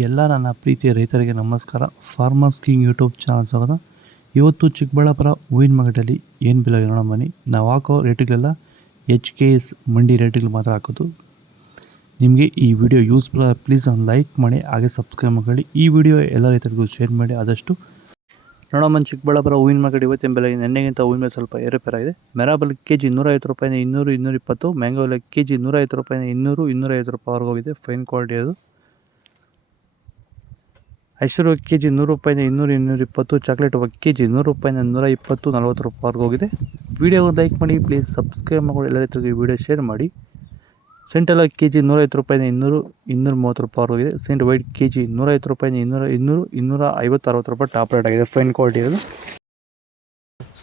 ಎಲ್ಲ ನನ್ನ ಪ್ರೀತಿಯ ರೈತರಿಗೆ ನಮಸ್ಕಾರ. ಫಾರ್ಮರ್ಸ್ ಕಿಂಗ್ ಯೂಟ್ಯೂಬ್ ಚಾನಲ್ ಸ್ವಾಗತ. ಇವತ್ತು ಚಿಕ್ಕಬಳ್ಳಾಪುರ ಹೂವಿನ ಮಾರ್ಕೆಟಲ್ಲಿ ಏನು ಬೆಲೆ ನೋಡೋಣ ಬನ್ನಿ. ನಾವು ಹಾಕೋ ರೇಟ್ಗಳೆಲ್ಲ HKS ಮಂಡಿ ರೇಟ್ಗಳು ಮಾತ್ರ ಹಾಕೋದು. ನಿಮಗೆ ಈ ವಿಡಿಯೋ ಯೂಸ್ಫುಲ್ ಪ್ಲೀಸ್ ಒಂದು ಲೈಕ್ ಮಾಡಿ, ಹಾಗೆ ಸಬ್ಸ್ಕ್ರೈಬ್ ಮಾಡಿ. ಈ ವಿಡಿಯೋ ಎಲ್ಲ ರೈತರಿಗೂ ಶೇರ್ ಮಾಡಿ ಆದಷ್ಟು. ನೋಡೋಣ ಚಿಕ್ಕಬಳ್ಳಾಪುರ ಹೂವಿನ ಮಾರ್ಕೆಟ್ ಇವತ್ತಿನ ಬೆಲೆ ನೆನ್ನೆಗಿಂತ ಹೂವಿನ ಬೆಲೆ ಸ್ವಲ್ಪ ಏರುಪೇರಾಗಿದೆ. ಮೆರಾಬಲ್ ಕೆಜಿ 150 ರೂಪಾಯಿಂದ 200, 220. ಮ್ಯಾಂಗೋ ಎಲ್ಲ ಕೆಜಿ 150 ರೂಪಾಯಿಂದ 200, 250 ರೂಪಾಯಿವರೆಗೂ ಹೋಗಿದೆ. ಫೈನ್ ಕ್ವಾಲಿಟಿ ಅದು. ಐಶ್ವರ್ಯ ಕೆಜಿ 100 ರೂಪಾಯಿಂದ 200, 220. ಚಾಕ್ಲೇಟ್ ಕೆಜಿ 100 ರೂಪಾಯಿಂದ 120, 40 ರೂಪಾಯಿವರೆಗೂ ಹೋಗಿದೆ. ವಿಡಿಯೋ ಲೈಕ್ ಮಾಡಿ, ಪ್ಲೀಸ್ ಸಬ್ಸ್ಕ್ರೈಬ್ ಮಾಡಿ, ಎಲ್ಲ ರೈತರಿಗೆ ವಿಡಿಯೋ ಶೇರ್ ಮಾಡಿ. ಸೆಂಟೆಲ್ಲ ಕೆಜಿ 150 ರೂಪಾಯಿಂದ 200, 230 ರೂಪಾಯಿವರೆಗೂ ಹೋಗಿದೆ. ಸೆಂಟ್ ವೈಟ್ ಕೆಜಿ 150 ರೂಪಾಯಿಂದ 200, 250, 60 ರೂಪಾಯಿ ಟಾಪ್ ರೇಟ್ ಆಗಿದೆ. ಫೈನ್ ಕ್ವಾಲಿಟಿ ಇರೋದು.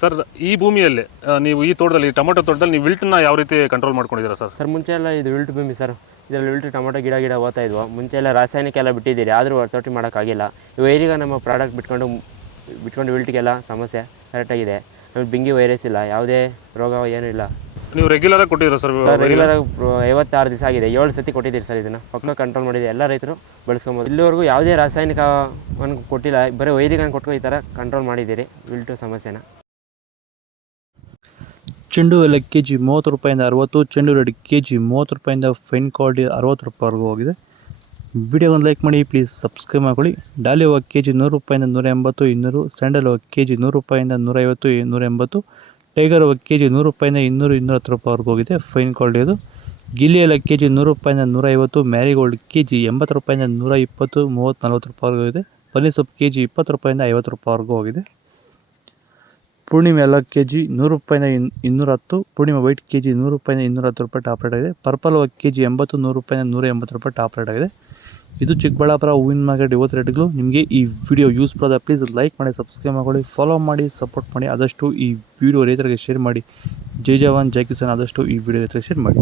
ಸರ್, ಈ ಭೂಮಿಯಲ್ಲಿ ನೀವು ಈ ತೋಟದಲ್ಲಿ ಟೊಮೊಟೊ ತೋಟದಲ್ಲಿ ನೀವು ವಿಲ್ಟ್ನ ಯಾವ ರೀತಿ ಕಂಟ್ರೋಲ್ ಮಾಡ್ಕೊಂಡಿದ್ದೀರಾ ಸರ್? ಸರ್, ಮುಂಚೆ ಎಲ್ಲ ಇದು ವಿಲ್ಟ್ ಭೂಮಿ ಸರ್. ಇದರಲ್ಲಿ ವಿಲ್ಟ್ ಟೊಮೊಟೊ ಗಿಡ ಓದ್ತಾ ಇದ್ವು. ಮುಂಚೆ ಎಲ್ಲ ರಾಸಾಯನಿಕ ಎಲ್ಲ ಬಿಟ್ಟಿದ್ದೀರಿ, ಆದರೂ ವರ್ತೋಟಿ ಮಾಡೋಕ್ಕಾಗಿಲ್ಲ. ವೈರಿಗೆ ನಮ್ಮ ಪ್ರಾಡಕ್ಟ್ ಬಿಟ್ಕೊಂಡು ವಿಲ್ಟಿಗೆಲ್ಲ ಸಮಸ್ಯೆ ಕರೆಕ್ಟಾಗಿದೆ. ಆಮೇಲೆ ಬಿಂಗಿ ವೈರಸ್ ಇಲ್ಲ, ಯಾವುದೇ ರೋಗ ಏನೂ ಇಲ್ಲ. ನೀವು ರೆಗ್ಯುಲರಾಗಿ ಕೊಟ್ಟಿದ್ದೀರಾ ಸರ್? ಸರ್, ರೆಗ್ಯುಲರಾಗಿ 56 ದಿವಸ ಆಗಿದೆ. 7 ಸತಿ ಕೊಟ್ಟಿದ್ದೀರಿ ಸರ್. ಇದನ್ನು ಪಕ್ಕ ಕಂಟ್ರೋಲ್ ಮಾಡಿದೆ. ಎಲ್ಲ ರೈತರು ಬಳಸ್ಕೊಬೋದು. ಇಲ್ಲಿವರೆಗೂ ಯಾವುದೇ ರಾಸಾಯನಿಕವನ್ನು ಕೊಟ್ಟಿಲ್ಲ, ಬರೀ ವೈರಿಗನ್ನು ಕೊಟ್ಕೊಂಡು ಈ ಥರ ಕಂಟ್ರೋಲ್ ಮಾಡಿದ್ದೀರಿ ವಿಲ್ಟು ಸಮಸ್ಯೆನ. ಚೆಂಡು ಎಲ್ಲ ಕೆಜಿ 30 ರೂಪಾಯಿಂದ 60. ಚೆಂಡು ರೆಡ್ ಕೆಜಿ 30 ರೂಪಾಯಿಂದ ಫೈನ್ ಕ್ವಾಲಿಟಿ 60 ರೂಪಾಯಿವರೆಗೂ ಹೋಗಿದೆ. ವಿಡಿಯೋ ಒಂದು ಲೈಕ್ ಮಾಡಿ, ಪ್ಲೀಸ್ ಸಬ್ಸ್ಕ್ರೈಬ್ ಮಾಡ್ಕೊಳ್ಳಿ. ಡಾಲಿ ಹೂವು ಕೆಜಿ 100 ರೂಪಾಯಿಂದ 180, 200. ಸ್ಯಾಂಡಲ್ ಹೂವು ಕೆಜಿ 100 ರೂಪಾಯಿಂದ 150, 180. ಟೈಗರ್ ಹೂವು ಕೆಜಿ 100 ರೂಪಾಯಿಂದ 200, 210 ರೂಪಾಯಿವರೆಗೂ ಹೋಗಿದೆ. ಫೈನ್ ಕ್ವಾಲಿಟಿ ಅದು. ಗಿಲ್ಲಿ ಎಲ್ಲ ಕೆಜಿ 100 ರೂಪಾಯಿಂದ 150. ಮ್ಯಾರಿಗೋಲ್ಡ್ ಕೆಜಿ 80 ರೂಪಾಯಿಂದ 120, 30, 40 ರೂಪಾಯಿವರೆಗೂ ಹೋಗಿದೆ. ಪನ್ನೀರ್ ಸೊಪ್ಪು ಕೆಜಿ 20 ರೂಪಾಯಿಂದ 50 ರೂಪಾಯಿವರೆಗೂ ಹೋಗಿದೆ. ಪೂರ್ಣಿಮೆ ಎಲ್ಲ ಕೆಜಿ 100 ರೂಪಾಯಿಂದ 210. ಪೂರ್ಣಿಮೆ ವೈಟ್ ಕೆಜಿ 100 ರೂಪಾಯಿಂದ 210 ರೂಪಾಯಿ ಟಾಪ್ ರೇಟ್ ಆಗಿದೆ. ಪರ್ಪಲ್ ಹೂವು ಕೆಜಿ 80, 100 ರೂಪಾಯಿಂದ 180 ರೂಪಾಯಿ ಟಾಪ್ ರೇಟ್ ಆಗಿದೆ. ಇದು ಚಿಕ್ಕಬಳ್ಳಾಪುರ ಹೂವಿನ ಮಾರ್ಕೆಟ್ ಇವತ್ತು ರೇಟ್ಗಳು. ನಿಮಗೆ ಈ ವಿಡಿಯೋ ಯೂಸ್ಫುಲ್ ಆದ ಪ್ಲೀಸ್ ಲೈಕ್ ಮಾಡಿ, ಸಬ್ಸ್ಕ್ರೈಬ್ ಮಾಡಿ, ಫಾಲೋ ಮಾಡಿ, ಸಪೋರ್ಟ್ ಮಾಡಿ. ಆದಷ್ಟು ಈ ವಿಡಿಯೋ ರೈತರಿಗೆ ಶೇರ್ ಮಾಡಿ. ಜೈ ಜವಾನ್ ಜೈ ಕಿಸಾನ್. ಆದಷ್ಟು ಈ ವಿಡಿಯೋ ರೈತರಿಗೆ ಶೇರ್ ಮಾಡಿ.